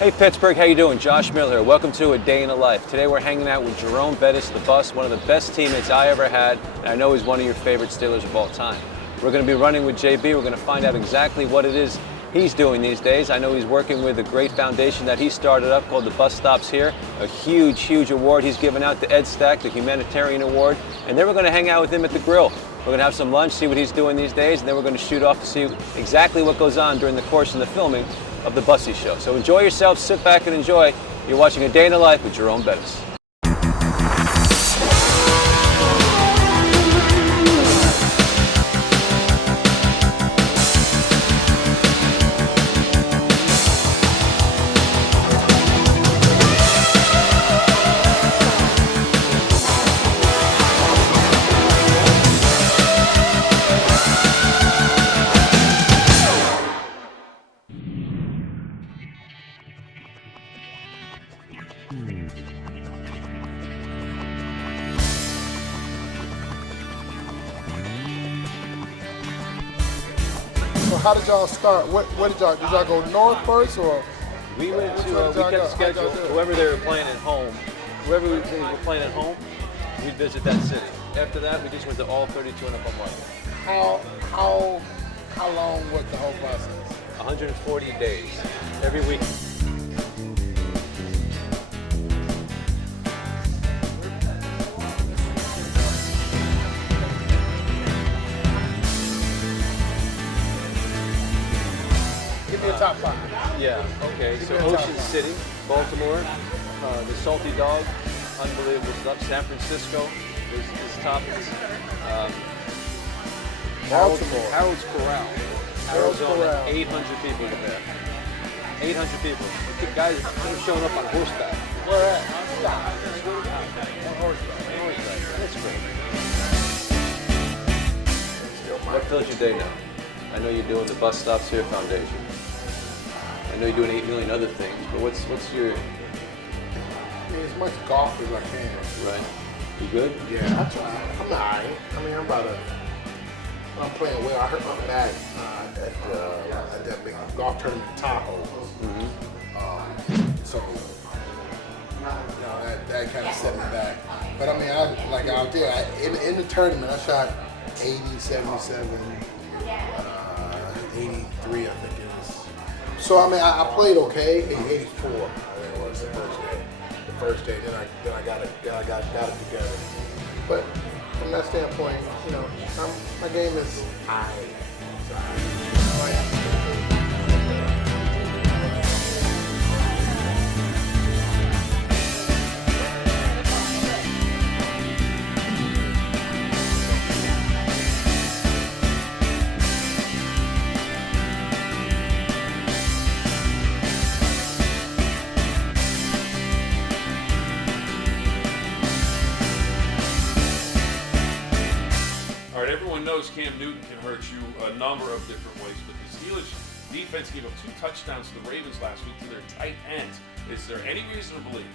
Hey Pittsburgh, how you doing? Josh Miller here. Welcome to A Day in the Life. Today we're hanging out with Jerome Bettis, the bus, one of the best teammates I ever had, and I know he's one of your favorite Steelers of all time. We're going to be running with JB. We're going to find out exactly what it is he's doing these days. I know he's working with a great foundation that he started up called the Bus Stops Here, a huge, huge award he's given out to Ed Stack, the Humanitarian Award, and then we're going to hang out with him at the grill. We're going to have some lunch, see what he's doing these days, and then we're going to shoot off to see exactly what goes on during the course of the filming of the Bussy Show. So enjoy yourself, sit back and enjoy. You're watching A Day in the Life with Jerome Bettis. So how did y'all start? What did y'all go north first or? We went to, we kept schedule, whoever they were playing at home, whoever they were playing at home, we'd visit that city. After that, we just went to all 32 and up on market. How long was the whole process? 140 days, every week. Give me a top five. Yeah, okay, so Ocean City, Baltimore, the Salty Dog, unbelievable stuff. San Francisco is top. Baltimore. Harold's Corral. Harold's Arizona, Corral. 800 people were there. 800 people. The guys are showing up on horseback. Where at? Stop. On horseback. That's great. What fills your day now? I know you're doing the Bus Stops Here Foundation. I know you're doing 8 million other things, but what's your... I mean, as much golf as I can. Right. You good? Yeah, I try. I'm all right. I mean, I'm playing well. I hurt my back at that big golf tournament in Tahoe. So, that kind of set me back. But I mean, out there, in the tournament, I shot 80, 77, 83, I think it is. So I mean, I played okay. 84, I think it was the first day. Then I got it together. But from that standpoint, you know, my game is high. Everyone knows Cam Newton can hurt you a number of different ways, but the Steelers defense gave up 2 touchdowns to the Ravens last week to their tight ends. Is there any reason to believe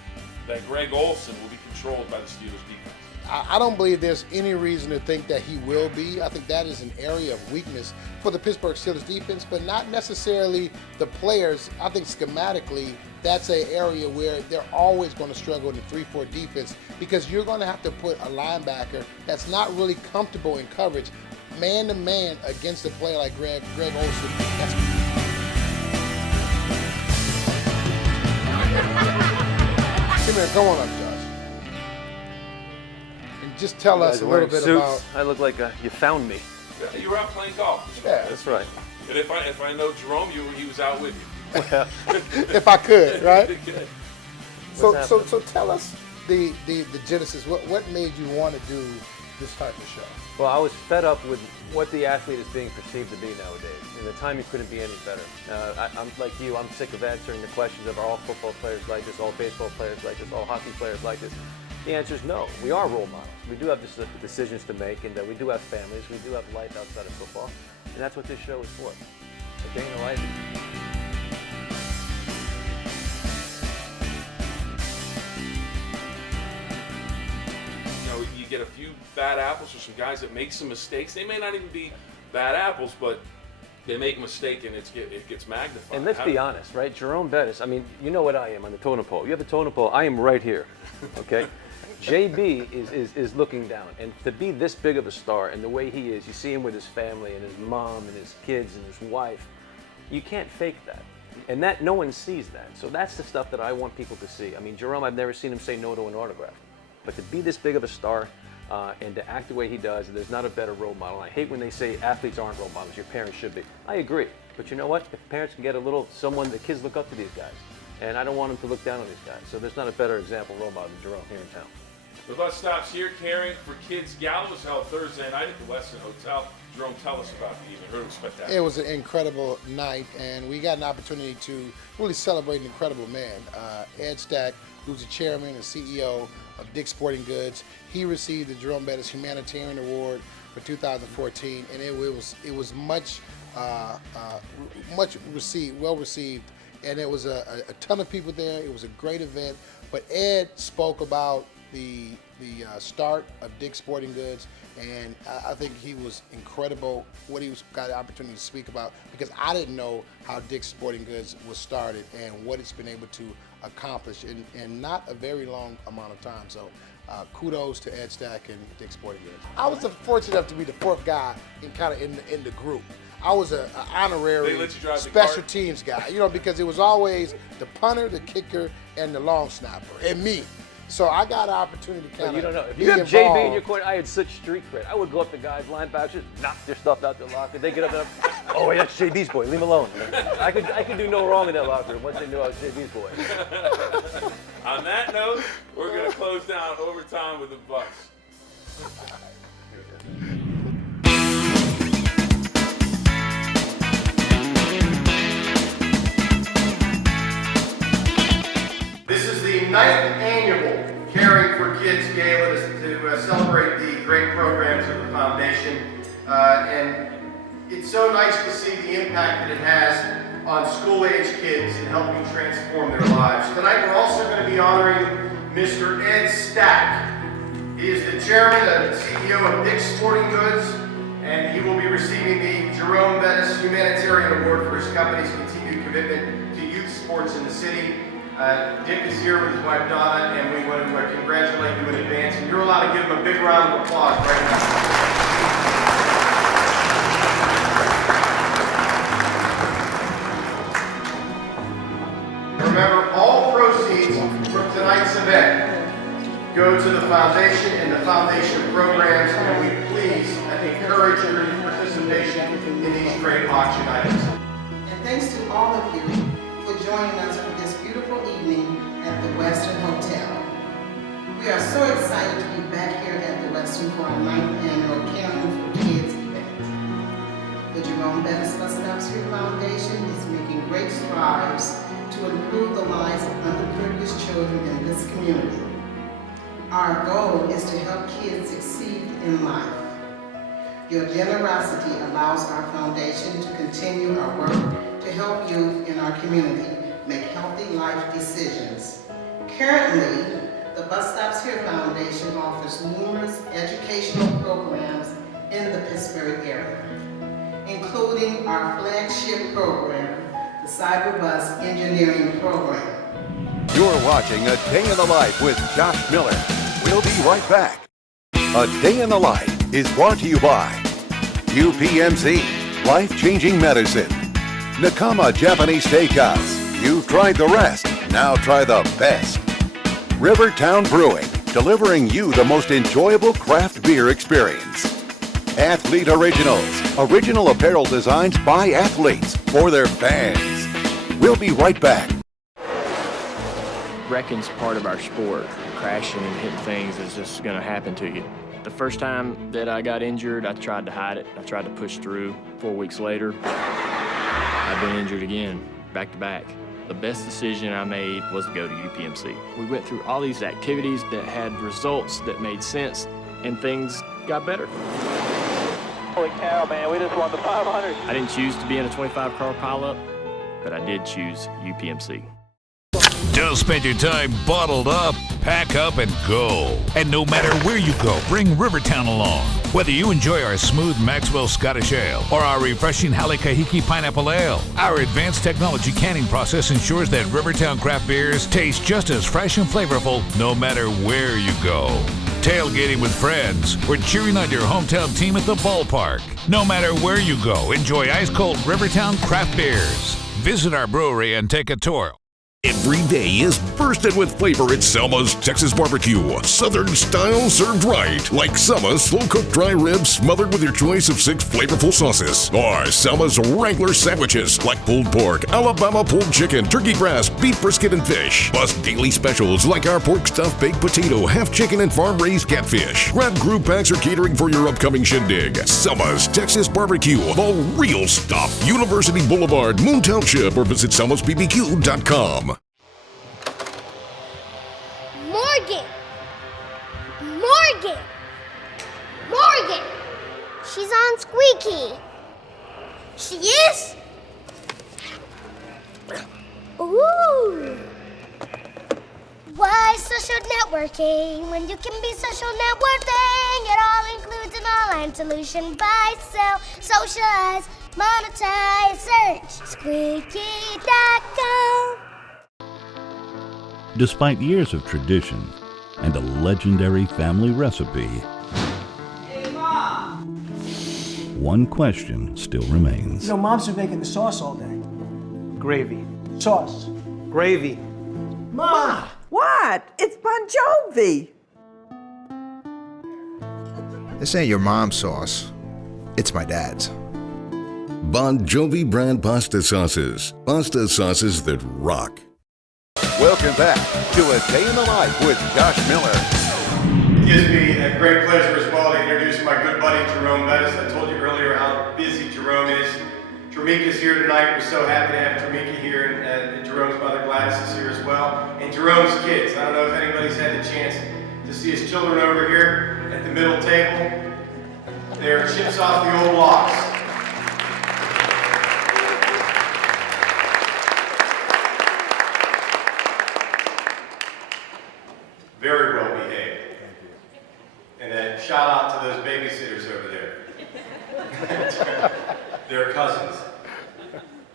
that Greg Olsen will be controlled by the Steelers defense? I don't believe there's any reason to think that he will be. I think that is an area of weakness for the Pittsburgh Steelers defense, but not necessarily the players. I think schematically, that's an area where they're always going to struggle in the 3-4 defense because you're going to have to put a linebacker that's not really comfortable in coverage man-to-man against a player like Greg Olsen. Come here, come on up, Josh. And just tell us a little bit about... I look like you found me. Yeah, you were out playing golf. Yeah. That's right. And if I know Jerome, he was out with you. If I could, right? Okay. So tell us the genesis. What made you want to do this type of show? Well, I was fed up with what the athlete is being perceived to be nowadays. In the time, you couldn't be any better. I'm like you. I'm sick of answering the questions of are all football players like this, all baseball players like this, all hockey players like this. The answer is no. We are role models. We do have decisions to make, and we do have families. We do have life outside of football, and that's what this show is for. A Day in the Life. You get a few bad apples or some guys that make some mistakes. They may not even be bad apples, but they make a mistake and it gets magnified. And let's be honest, right? Jerome Bettis, I mean, you know what I am on the totem pole. You have a totem pole, I am right here, okay? JB is looking down. And to be this big of a star and the way he is, you see him with his family and his mom and his kids and his wife, you can't fake that. And that no one sees that. So that's the stuff that I want people to see. I mean, Jerome, I've never seen him say no to an autograph. But to be this big of a star and to act the way he does, there's not a better role model. And I hate when they say athletes aren't role models, your parents should be. I agree. But you know what? If parents can get the kids look up to these guys. And I don't want them to look down on these guys. So there's not a better example role model than Jerome here in town. The bus stops here caring for kids. Gala was held Thursday night at the Westin Hotel. Jerome, tell us about the evening. Heard it was spectacular. It was an incredible night, and we got an opportunity to really celebrate an incredible man. Ed Stack, who's the chairman and CEO of Dick's Sporting Goods, he received the Jerome Bettis Humanitarian Award for 2014, and it was much well received, and it was a ton of people there. It was a great event, but Ed spoke about the start of Dick's Sporting Goods, and I think he was incredible what he got the opportunity to speak about, because I didn't know how Dick's Sporting Goods was started and what it's been able to accomplish in not a very long amount of time. So kudos to Ed Stack and Dick's Sporting Goods. I was fortunate enough to be the fourth guy in the group. I was an honorary special teams guy, because it was always the punter, the kicker, and the long snapper, and me. So I got an opportunity to kind of. You don't know. If you have JB in your corner, I had such street cred. I would go up to guys, linebackers, knock their stuff out their locker. They get up there, oh, yeah, that's JB's boy. Leave him alone. I could do no wrong in that locker room once they knew I was JB's boy. On that note, we're going to close down overtime with the bus. This is the 9th annual Caring for Kids Gala to celebrate the great programs of the foundation. And it's so nice to see the impact that it has on school-age kids and helping transform their lives. Tonight we're also going to be honoring Mr. Ed Stack. He is the chairman and CEO of Dick's Sporting Goods, and he will be receiving the Jerome Bettis Humanitarian Award for his company's continued commitment to youth sports in the city. Dick is here with his wife Donna, and we want to congratulate you in advance. And you're allowed to give him a big round of applause right now. Remember, all proceeds from tonight's event go to the foundation and the foundation programs, and we please encourage your participation in these great auction items. And thanks to all of you for joining us for this beautiful evening at the Westin Hotel. We are so excited to be back here at the Westin for our 9th annual Caring for Kids event. The Jerome Bettis Here Foundation is making great strides to improve the lives of underprivileged children in this community. Our goal is to help kids succeed in life. Your generosity allows our foundation to continue our work to help youth in our community make healthy life decisions. Currently, the Bus Stops Here Foundation offers numerous educational programs in the Pittsburgh area, including our flagship program, the Cyberbus Engineering Program. You're watching A Day in the Life with Josh Miller. We'll be right back. A Day in the Life is brought to you by UPMC, life-changing medicine. Nakama Japanese Steakhouse. You've tried the rest, now try the best. Rivertown Brewing, delivering you the most enjoyable craft beer experience. Athlete Originals, original apparel designs by athletes for their fans. We'll be right back. Wrecking's part of our sport. Crashing and hitting things is just going to happen to you. The first time that I got injured, I tried to hide it. I tried to push through. 4 weeks later, I've been injured again, back to back. The best decision I made was to go to UPMC. We went through all these activities that had results that made sense, and things got better. Holy cow, man, we just won the 500. I didn't choose to be in a 25-car pileup, but I did choose UPMC. Don't spend your time bottled up. Pack up and go. And no matter where you go, bring Rivertown along. Whether you enjoy our smooth Maxwell Scottish Ale or our refreshing Halikahiki Pineapple Ale, our advanced technology canning process ensures that Rivertown craft beers taste just as fresh and flavorful no matter where you go. Tailgating with friends, or cheering on your hometown team at the ballpark. No matter where you go, enjoy ice-cold Rivertown craft beers. Visit our brewery and take a tour. Every day is bursted with flavor at Selma's Texas Barbecue. Southern style served right. Like Selma's slow-cooked dry ribs smothered with your choice of 6 flavorful sauces. Or Selma's Wrangler sandwiches like pulled pork, Alabama pulled chicken, turkey breast, beef brisket, and fish. Plus daily specials like our pork stuffed baked potato, half chicken, and farm-raised catfish. Grab group packs or catering for your upcoming shindig. Selma's Texas Barbecue. The real stuff. University Boulevard, Moon Township, or visit selmasbbq.com. Morgan! She's on Squeaky. She is? Ooh! Why social networking when you can be social networking? It all includes an online solution. Buy, sell, socialize, monetize, search Squeaky.com. Despite years of tradition and a legendary family recipe, one question still remains. You know, Mom's been making the sauce all day. Gravy. Sauce. Gravy. Ma! What? It's Bon Jovi. This ain't your mom's sauce. It's my dad's. Bon Jovi brand pasta sauces. Pasta sauces that rock. Welcome back to A Day in the Life with Josh Miller. It gives me a great pleasure as well to introduce my good buddy Jerome Bettis. I told you earlier how busy Jerome is. Tramika's here tonight. We're so happy to have Tramika here, and Jerome's mother Gladys is here as well. And Jerome's kids. I don't know if anybody's had the chance to see his children over here at the middle table. They're chips off the old blocks. Very well behaved. And then shout out to those babysitters over there. They're cousins.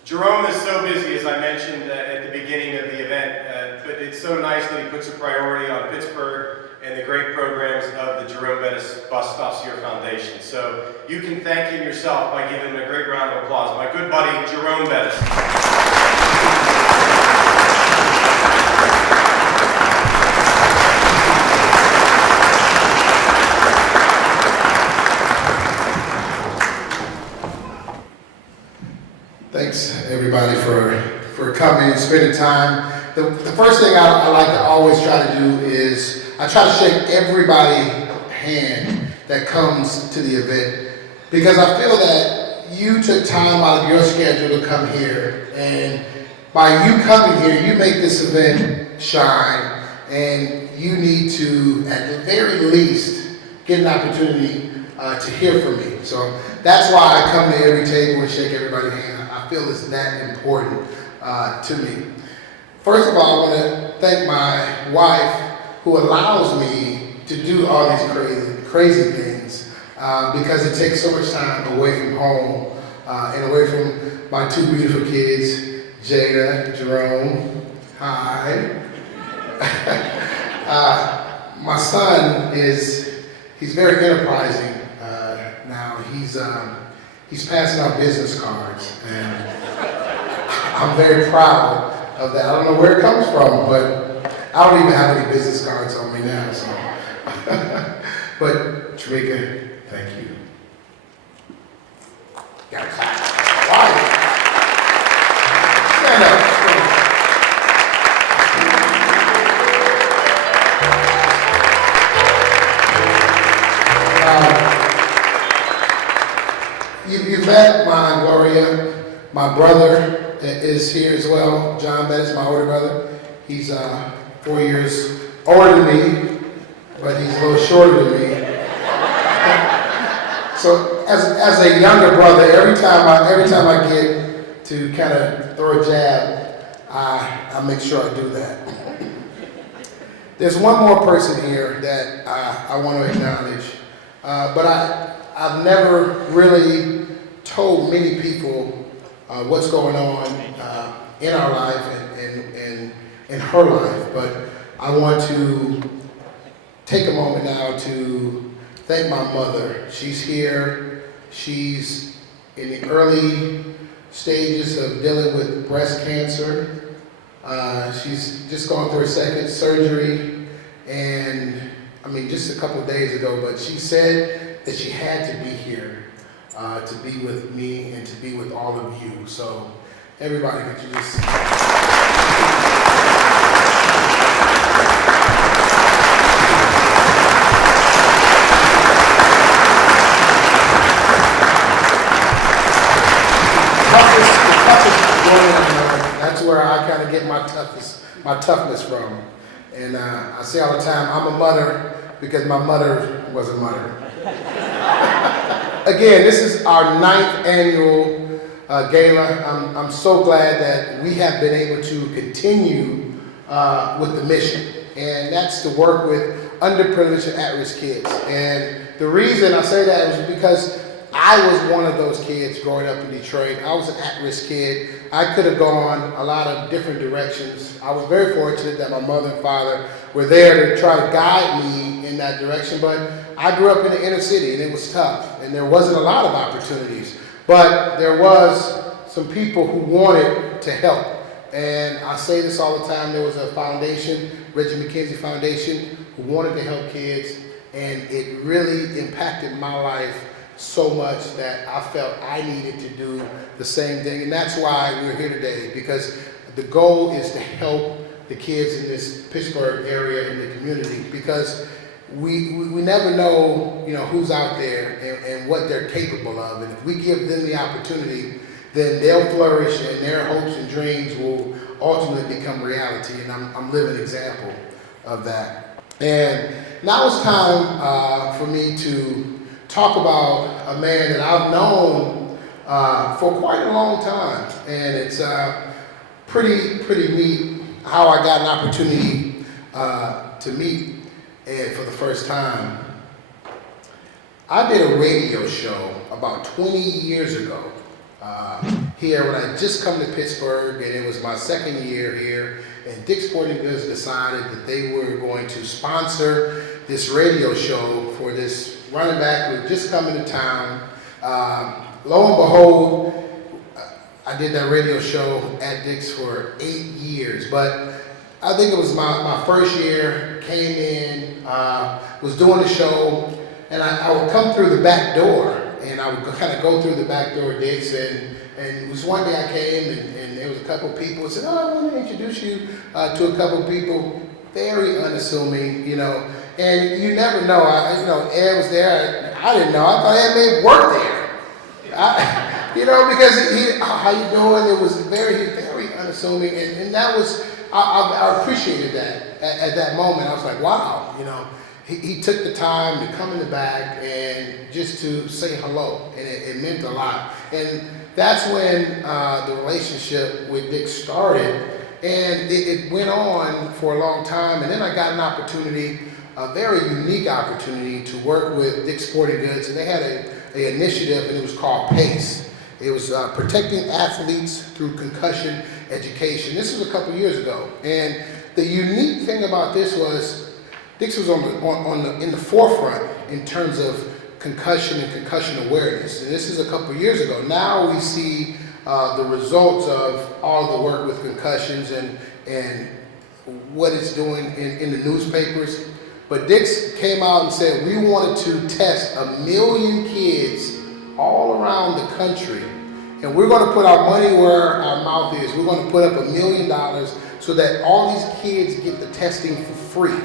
Jerome is so busy, as I mentioned at the beginning of the event, but it's so nice that he puts a priority on Pittsburgh and the great programs of the Jerome Bettis Bus Stops Here Foundation. So you can thank him yourself by giving him a great round of applause. My good buddy, Jerome Bettis. Thanks everybody for coming and spending time. The first thing I like to always try to do is I try to shake everybody's hand that comes to the event, because I feel that you took time out of your schedule to come here, and by you coming here, you make this event shine, and you need to, at the very least, get an opportunity to hear from me. So that's why I come to every table and shake everybody's hand. I feel it's that important to me. First of all, I want to thank my wife who allows me to do all these crazy things because it takes so much time away from home and away from my 2 beautiful kids, Jada, Jerome. Hi. My son he's very enterprising now. He's passing out business cards, and I'm very proud of that. I don't know where it comes from, but I don't even have any business cards on me now. So, but Tramika, thank you. Got to clap. Why? Stand up. You met my Gloria. My brother is here as well. John Bettis, my older brother. He's 4 years older than me, but he's a little shorter than me. So as a younger brother, every time I get to kind of throw a jab, I make sure I do that. There's one more person here that I want to acknowledge, but I've never really told many people what's going on in our life and in her life. But I want to take a moment now to thank my mother. She's here. She's in the early stages of dealing with breast cancer. She's just gone through her second surgery, and I mean, just a couple of days ago, but she said that she had to be here to be with me and to be with all of you. So everybody, could you just... That's where I kind of get my toughness from. And I say all the time, I'm a mother because my mother was a mother. Again, this is our 9th annual gala. I'm so glad that we have been able to continue with the mission, and that's to work with underprivileged and at-risk kids. And the reason I say that is because I was one of those kids growing up in Detroit. I was an at-risk kid. I could have gone a lot of different directions. I was very fortunate that my mother and father were there to try to guide me in that direction, but I grew up in the inner city and it was tough, and there wasn't a lot of opportunities, but there was some people who wanted to help. And I say this all the time, there was a foundation, Reggie McKenzie Foundation, who wanted to help kids, and it really impacted my life so much that I felt I needed to do the same thing. And that's why we're here today, because the goal is to help the kids in this Pittsburgh area, in the community, because we never know, who's out there and what they're capable of. And if we give them the opportunity, then they'll flourish and their hopes and dreams will ultimately become reality. And I'm living an example of that. And now it's time for me to talk about a man that I've known for quite a long time, and it's pretty neat how I got an opportunity to meet Ed for the first time. I did a radio show about 20 years ago here when I just come to Pittsburgh, and it was my second year here, and Dick's Sporting Goods decided that they were going to sponsor this radio show for this running back who had just come into town. Lo and behold, I did that radio show at Dick's for 8 years, but I think it was my first year, came in, was doing the show, and I would come through the back door, and I would kind of go through the back door of Dick's, and it was one day I came, and there was a couple people who said, I want to introduce you to a couple people, very unassuming, and you never know. Ed was there. I didn't know. I thought Ed may have worked there. Because he, how you doing? It was very unassuming, and that was, I appreciated that at that moment. I was like, wow, he took the time to come in the back and just to say hello, and it meant a lot. And that's when the relationship with Dick started, and it went on for a long time. And then I got an opportunity, a very unique opportunity, to work with Dick's Sporting Goods, and they had an initiative, and it was called PACE. It was protecting athletes through concussion education. This was a couple years ago, and the unique thing about this was Dick's was in the forefront in terms of concussion and concussion awareness. And this is a couple years ago. Now we see the results of all the work with concussions and what it's doing in the newspapers. But Dick's came out and said, we wanted to test 1 million kids all around the country. And we're going to put our money where our mouth is. We're going to put up $1 million so that all these kids get the testing for free.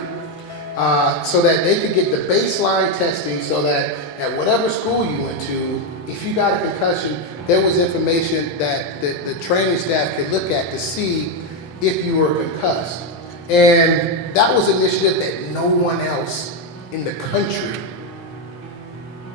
So that they could get the baseline testing, so that at whatever school you went to, if you got a concussion, there was information that the training staff could look at to see if you were concussed. And that was an initiative that no one else in the country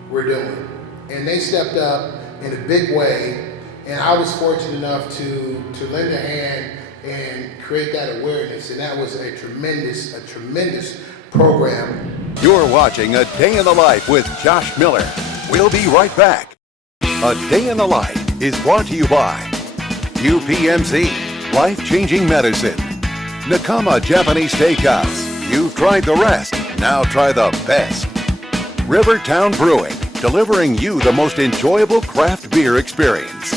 were doing. And they stepped up in a big way, and I was fortunate enough to lend a hand and create that awareness. And that was a tremendous program. You're watching A Day in the Life with Josh Miller. We'll be right back. A Day in the Life is brought to you by UPMC, life-changing medicine. Nakama Japanese Steakhouse. You've tried the rest, now try the best. Rivertown Brewing, delivering you the most enjoyable craft beer experience.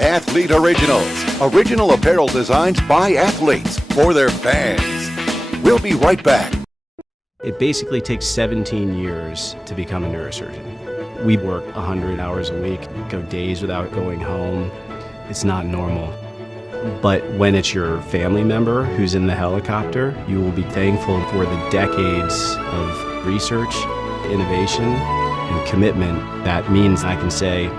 Athlete Originals, original apparel designs by athletes for their fans. We'll be right back. It basically takes 17 years to become a neurosurgeon. We work 100 hours a week, go days without going home. It's not normal. But when it's your family member who's in the helicopter, you will be thankful for the decades of research, innovation, and commitment. That means I can say,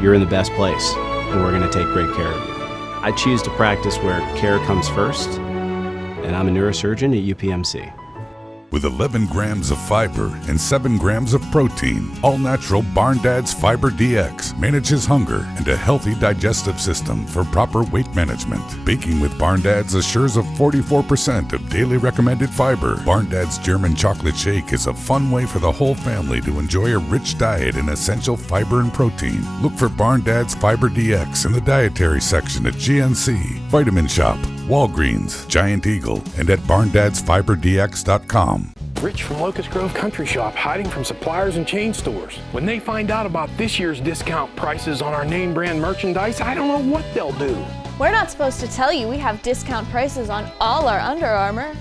you're in the best place, and we're going to take great care of you. I choose to practice where care comes first, and I'm a neurosurgeon at UPMC. With 11 grams of fiber and 7 grams of protein, all-natural Barn Dad's Fiber DX manages hunger and a healthy digestive system for proper weight management. Baking with Barn Dad's assures of 44% of daily recommended fiber. Barn Dad's German chocolate shake is a fun way for the whole family to enjoy a rich diet in essential fiber and protein. Look for Barn Dad's Fiber DX in the dietary section at GNC, Vitamin Shop, Walgreens, Giant Eagle, and at barndadsfiberdx.com. Rich from Locust Grove Country Shop hiding from suppliers and chain stores. When they find out about this year's discount prices on our name brand merchandise, I don't know what they'll do. We're not supposed to tell you we have discount prices on all our Under Armour.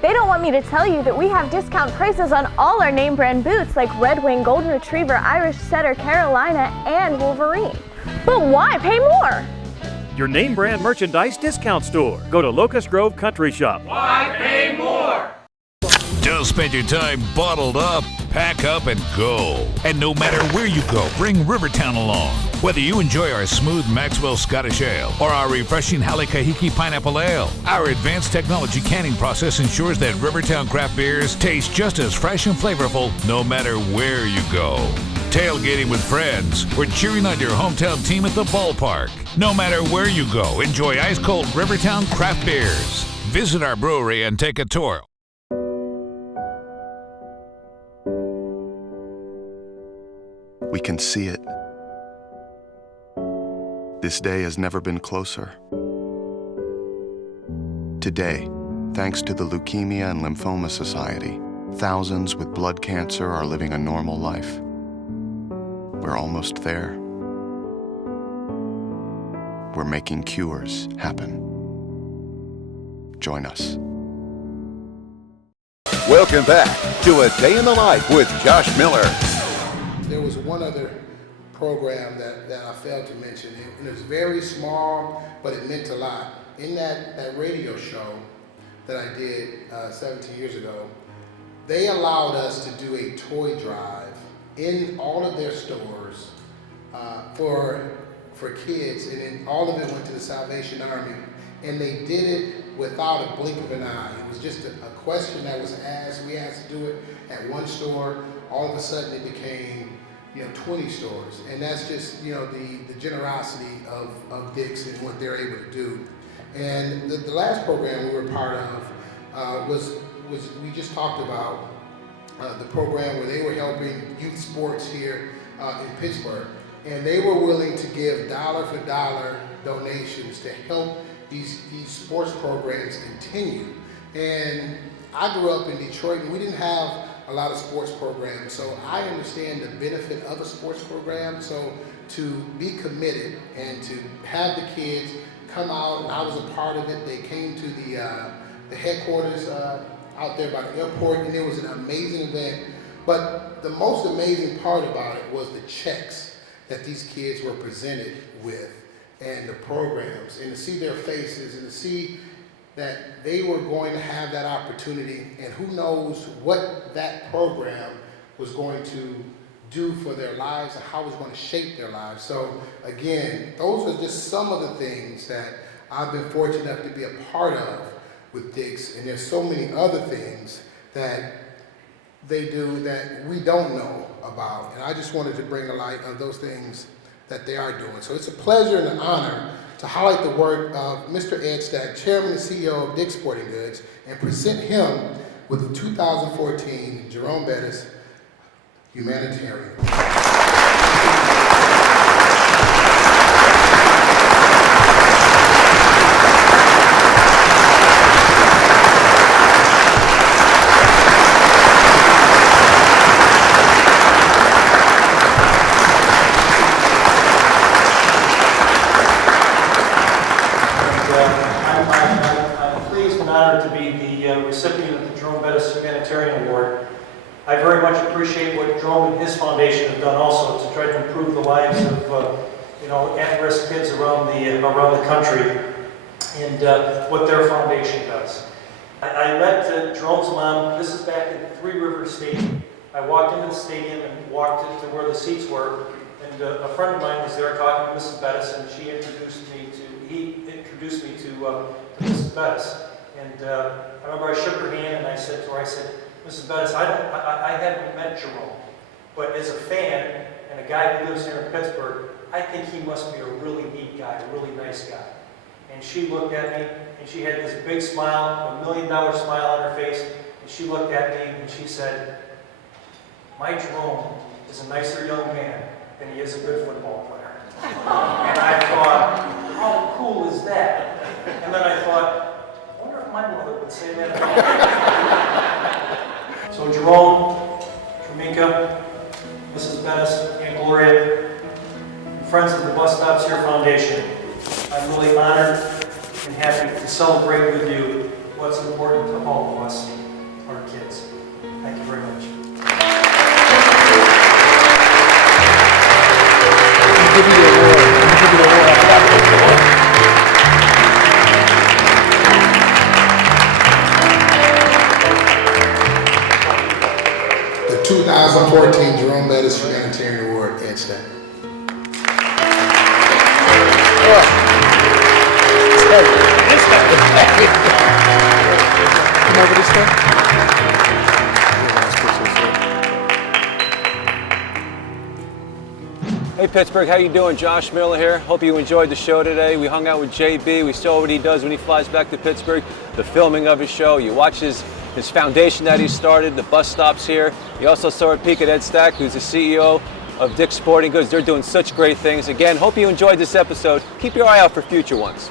They don't want me to tell you that we have discount prices on all our name brand boots like Red Wing, Golden Retriever, Irish Setter, Carolina, and Wolverine. But why pay more? Your name brand merchandise discount store. Go to Locust Grove Country Shop. Why pay more? Don't spend your time bottled up. Pack up and go. And no matter where you go, bring Rivertown along. Whether you enjoy our smooth Maxwell Scottish Ale or our refreshing Halekahiki Pineapple Ale, our advanced technology canning process ensures that Rivertown craft beers taste just as fresh and flavorful no matter where you go. Tailgating with friends, we're cheering on your hometown team at the ballpark. No matter where you go, enjoy ice-cold Rivertown craft beers. Visit our brewery and take a tour. We can see it. This day has never been closer. Today, thanks to the Leukemia and Lymphoma Society, thousands with blood cancer are living a normal life. We're almost there. We're making cures happen. Join us. Welcome back to A Day in the Life with Josh Miller. There was one other program that I failed to mention, and it was very small, but it meant a lot. In that radio show that I did 17 years ago, they allowed us to do a toy drive in all of their stores for kids, and then all of it went to the Salvation Army. And they did it without a blink of an eye. It was just a question that was asked. We asked to do it at one store. All of a sudden it became 20 stores. And that's just the generosity of Dick's and what they're able to do. And the last program we were part of was we just talked about the program where they were helping youth sports here in Pittsburgh. And they were willing to give dollar for dollar donations to help these sports programs continue. And I grew up in Detroit, and we didn't have a lot of sports programs, so I understand the benefit of a sports program. So to be committed and to have the kids come out, and I was a part of it. They came to the headquarters out there by the airport, and it was an amazing event. But the most amazing part about it was the checks that these kids were presented with, and the programs, and to see their faces, and to see that they were going to have that opportunity, and who knows what that program was going to do for their lives and how it was going to shape their lives. So again, those are just some of the things that I've been fortunate enough to be a part of with Dick's, and there's so many other things that they do that we don't know about, and I just wanted to bring a light of those things that they are doing. So it's a pleasure and an honor to highlight the work of Mr. Ed Stack, Chairman and CEO of Dick's Sporting Goods, and present him with the 2014 Jerome Bettis Humanitarian. To be the recipient of the Jerome Bettis Humanitarian Award. I very much appreciate what Jerome and his foundation have done also to try to improve the lives of at-risk kids around the country, and what their foundation does. I met Jerome's mom. This is back in Three Rivers Stadium. I walked into the stadium and walked to where the seats were, and a friend of mine was there talking to Mrs. Bettis, and he introduced me to Mrs. Bettis. And I remember I shook her hand and I said to her, Mrs. Bettis, I haven't met Jerome, but as a fan and a guy who lives here in Pittsburgh, I think he must be a really neat guy, a really nice guy. And she looked at me and she had this big smile, $1 million smile on her face, and she looked at me and she said, my Jerome is a nicer young man than he is a good football player. And I thought, how cool is that? And then I thought, my mother would say that. So Jerome, Tramika, Mrs. Bettis, Aunt Gloria, and friends of the Bus Stops Here Foundation, I'm really honored and happy to celebrate with you what's important to all of us, our kids. Thank you very much. The 2014 Jerome Bettis Humanitarian Award, Ed Stack. Hey Pittsburgh, how you doing? Josh Miller here. Hope you enjoyed the show today. We hung out with JB. We saw what he does when he flies back to Pittsburgh, the filming of his show. You watch his foundation that he started, the bus stops here. You also saw a peek at Ed Stack, who's the CEO of Dick's Sporting Goods. They're doing such great things. Again, hope you enjoyed this episode. Keep your eye out for future ones.